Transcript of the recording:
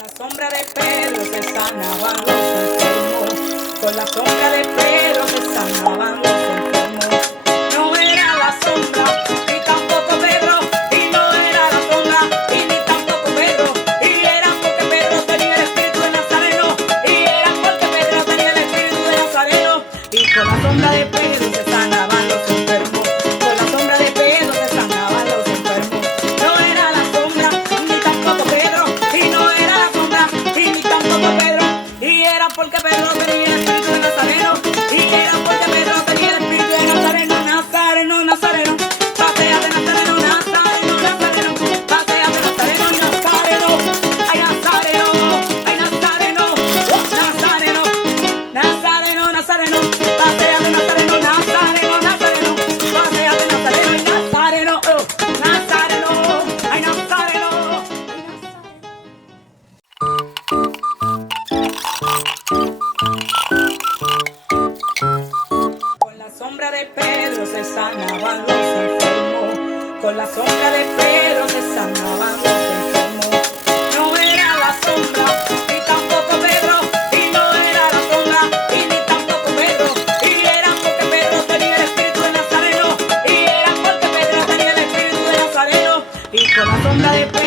la sombra de Pedro se sanaban los enfermos. Con la sombra de Pedro se sanaban los enfermos. No era la sombra, ni tampoco Pedro, y no era la sombra, y ni tampoco Pedro, y era porque Pedro tenía el espíritu de Nazareno, y era porque Pedro tenía el espíritu de Nazareno, y con la sombra de Pedro se sanaban los enfermos. Con la sombra de Pedro se sanaban los enfermos. No era la sombra, ni tampoco Pedro, y no era la sombra, y ni tampoco Pedro, y era porque Pedro tenía el espíritu de Nazareno, y era porque Pedro tenía el espíritu de Nazareno. Nazareno, Nazareno, pasea de Nazareno, Nazareno, Nazareno, pasea de Nazareno, y Nazareno, ay Nazareno, ay Nazareno, Nazareno, Nazareno, Nazareno, pasea de Nazareno, Nazareno, Nazareno, pasea de Nazareno, y Nazareno, Nazareno, ay Nazareno, ay Nazareno. Con la sombra de Pedro se sanaban los enfermos. Con la sombra de Pedro se sanaban los enfermos. No era la sombra, ni tampoco Pedro, y no era la sombra, y ni tampoco Pedro, y era porque Pedro tenía el espíritu de Nazareno, y era porque Pedro tenía el espíritu de Nazareno, y con la sombra de Pedro